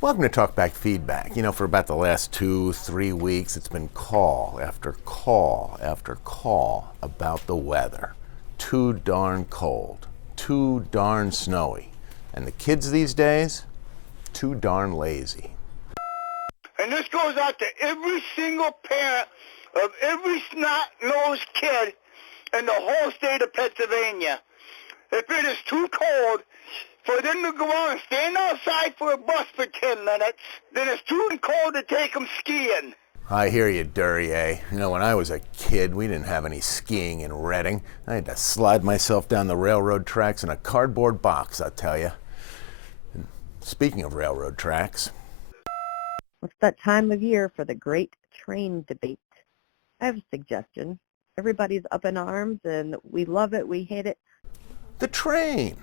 Welcome to Talkback Feedback. You know, for about the last 2-3 weeks, it's been call after call after call about the weather. Too darn cold, too darn snowy. And the kids these days, too darn lazy. And this goes out to every single parent of every snot-nosed kid in the whole state of Pennsylvania. If it is too cold for them to go out and stand outside for a bus for 10 minutes, then it's too cold to take them skiing. I hear you, Duryea. You know, when I was a kid, we didn't have any skiing in Reading. I had to slide myself down the railroad tracks in a cardboard box, I'll tell you. And speaking of railroad tracks... It's that time of year for the great train debate. I have a suggestion. Everybody's up in arms, and we love it, we hate it. The train!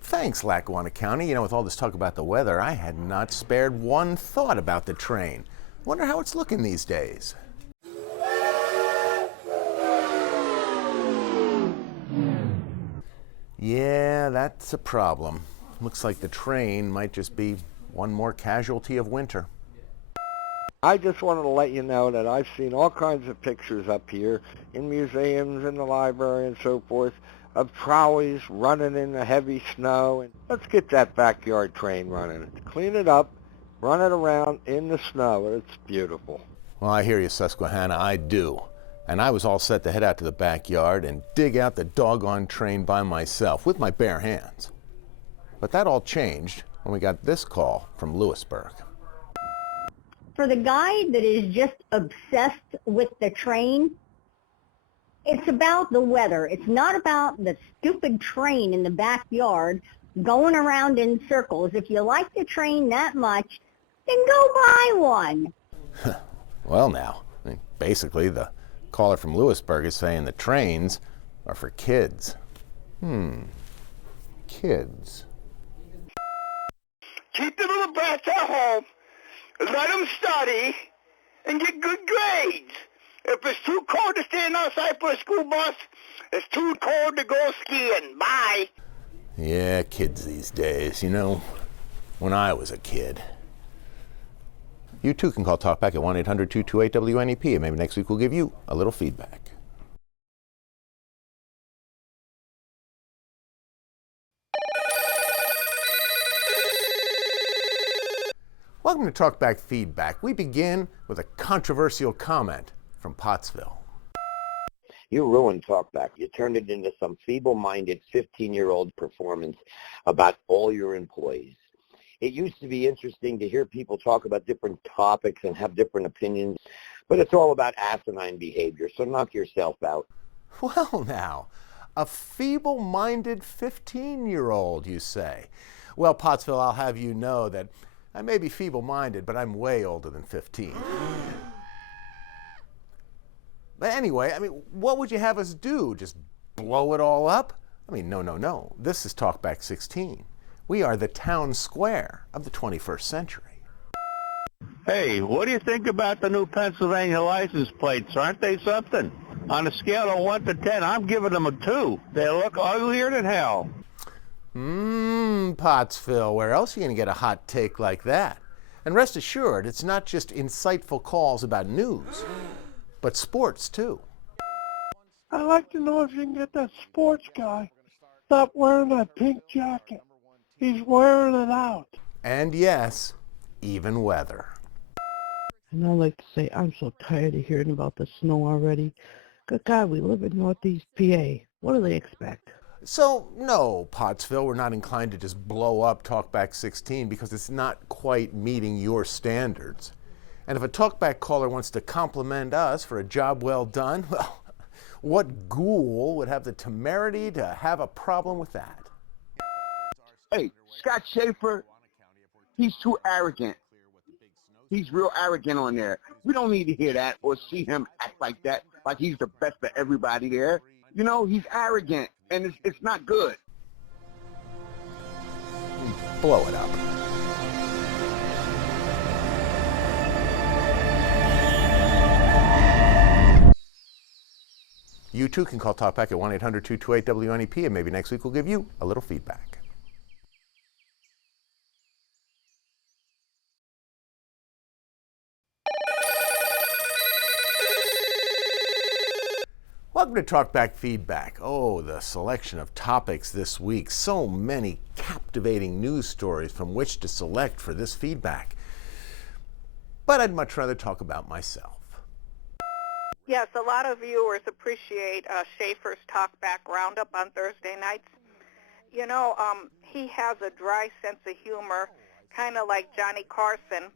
Thanks, Lackawanna County. You know, with all this talk about the weather, I had not spared one thought about the train. Wonder how it's looking these days. Yeah, that's a problem. Looks like the train might just be one more casualty of winter. I just wanted to let you know that I've seen all kinds of pictures up here in museums, in the library, and so forth, of trolleys running in the heavy snow. And let's get that backyard train running. Clean it up, run it around in the snow. It's beautiful. Well, I hear you, Susquehanna, I do. And I was all set to head out to the backyard and dig out the doggone train by myself with my bare hands. But that all changed when we got this call from Lewisburg. For the guy that is just obsessed with the train, it's about the weather. It's not about the stupid train in the backyard going around in circles. If you like the train that much, then go buy one. Well now, I mean, basically the caller from Lewisburg is saying the trains are for kids. Kids. Keep the little brats at home, let them study, and get good grades. If it's too cold to stand outside for a school bus, it's too cold to go skiing. Bye. Yeah, kids these days. You know, when I was a kid. You too can call Talkback at 1-800-228-WNEP, and maybe next week we'll give you a little feedback. Welcome to Talkback Feedback. We begin with a controversial comment from Pottsville. You ruined Talkback. You turned it into some feeble-minded 15-year-old performance about all your employees. It used to be interesting to hear people talk about different topics and have different opinions, but it's all about asinine behavior, so knock yourself out. Well now, a feeble-minded 15-year-old, you say? Well, Pottsville, I'll have you know that I may be feeble-minded, but I'm way older than 15. But anyway, I mean, what would you have us do? Just blow it all up? I mean, no. This is Talkback 16. We are the town square of the 21st century. Hey, what do you think about the new Pennsylvania license plates? Aren't they something? On a scale of 1 to 10, I'm giving them a 2. They look uglier than hell. Pottsville, where else are you going to get a hot take like that? And rest assured, it's not just insightful calls about news, but sports too. I'd like to know if you can get that sports guy stop wearing that pink jacket. He's wearing it out. And yes, even weather. And I'd like to say I'm so tired of hearing about the snow already. Good God, we live in Northeast PA. What do they expect? So, no, Pottsville, we're not inclined to just blow up Talkback 16 because it's not quite meeting your standards. And if a Talkback caller wants to compliment us for a job well done, well, what ghoul would have the temerity to have a problem with that? Hey, Scott Schaffer, he's too arrogant. He's real arrogant on there. We don't need to hear that or see him act like that, like he's the best of everybody there. You know, he's arrogant, and it's not good. Blow it up. You too can call Talkback at 1-800-228-WNEP, and maybe next week we'll give you a little feedback. Welcome to Talkback Feedback. Oh, the selection of topics this week. So many captivating news stories from which to select for this feedback. But I'd much rather talk about myself. Yes, a lot of viewers appreciate Schaffer's Talkback Roundup on Thursday nights. You know, he has a dry sense of humor, kind of like Johnny Carson.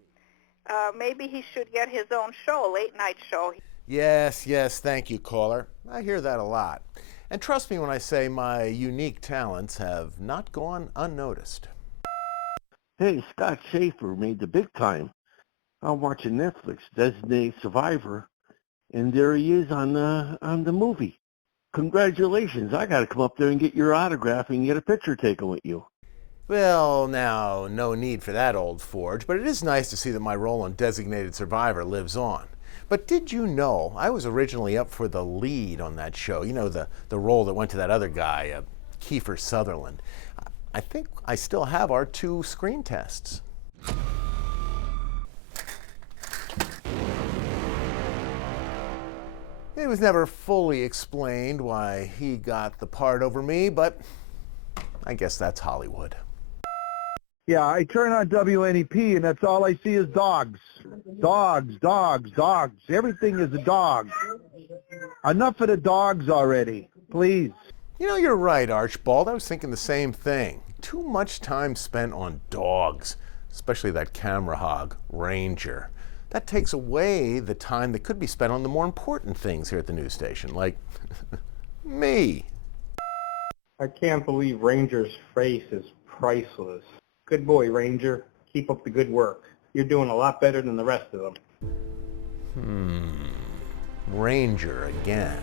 Maybe he should get his own show, a late-night show. Yes, thank you, caller. I hear that a lot. And trust me when I say my unique talents have not gone unnoticed. Hey, Scott Schaffer made the big time. I'm watching Netflix, Designated Survivor, and there he is on the movie. Congratulations. I got to come up there and get your autograph and get a picture taken with you. Well, now, no need for that, old forge, but it is nice to see that my role on Designated Survivor lives on. But did you know I was originally up for the lead on that show? You know, the role that went to that other guy, Kiefer Sutherland. I think I still have our 2 screen tests. It was never fully explained why he got the part over me, but I guess that's Hollywood. Yeah, I turn on WNEP and that's all I see is dogs. Dogs, dogs, dogs. Everything is a dog. Enough of the dogs already, please. You know, you're right, Archibald. I was thinking the same thing. Too much time spent on dogs, especially that camera hog, Ranger. That takes away the time that could be spent on the more important things here at the news station, like me. I can't believe Ranger's face is priceless. Good boy, Ranger. Keep up the good work. You're doing a lot better than the rest of them. Ranger again.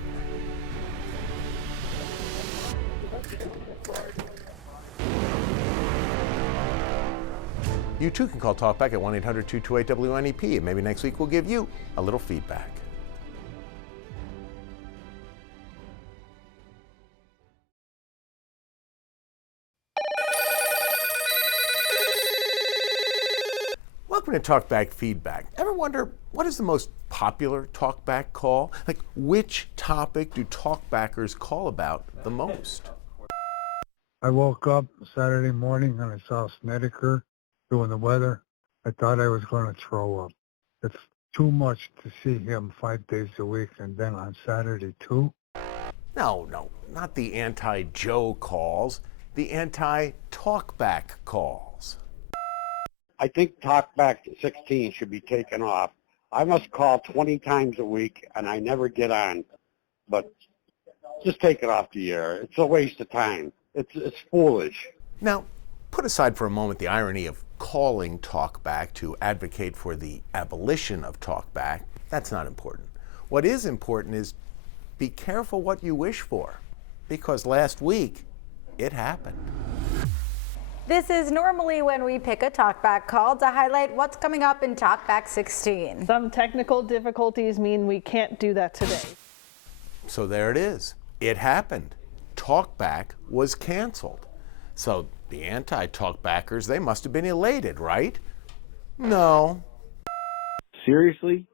You too can call Talkback at 1-800-228-WNEP, and maybe next week we'll give you a little feedback. Welcome to Talkback Feedback. Ever wonder what is the most popular Talkback call? Like, which topic do Talkbackers call about the most? I woke up Saturday morning and I saw Snedeker doing the weather. I thought I was going to throw up. It's too much to see him 5 days a week and then on Saturday too. No, not the anti-Joe calls, the anti-Talkback calls. I think Talkback 16 should be taken off. I must call 20 times a week, and I never get on. But just take it off the air. It's a waste of time. It's foolish. Now, put aside for a moment the irony of calling Talkback to advocate for the abolition of Talkback. That's not important. What is important is be careful what you wish for, because last week it happened. This is normally when we pick a Talkback call to highlight what's coming up in Talkback 16. Some technical difficulties mean we can't do that today. So there it is. It happened. Talkback was canceled. So the anti-Talkbackers, they must have been elated, right? No. Seriously?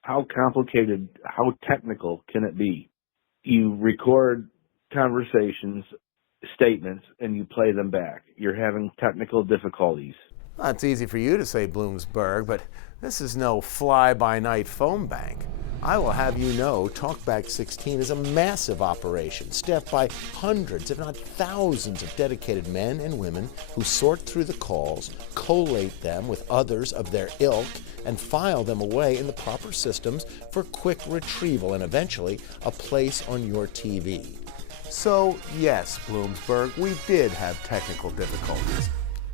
How complicated, how technical can it be? You record conversations, statements, and you play them back. You're having technical difficulties. Well, it's easy for you to say, Bloomsburg, but this is no fly-by-night phone bank. I will have you know Talkback 16 is a massive operation staffed by hundreds, if not thousands, of dedicated men and women who sort through the calls, collate them with others of their ilk, and file them away in the proper systems for quick retrieval and eventually a place on your TV. So, yes, Bloomsburg, we did have technical difficulties.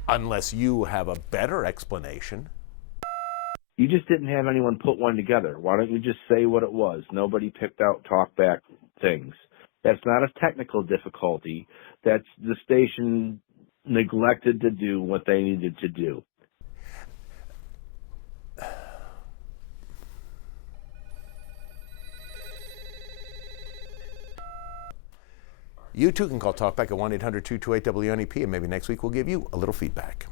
Unless you have a better explanation. You just didn't have anyone put one together. Why don't you just say what it was? Nobody picked out Talkback things. That's not a technical difficulty. That's the station neglected to do what they needed to do. You too can call Talkback at 1-800-228-WNEP, and maybe next week we'll give you a little feedback.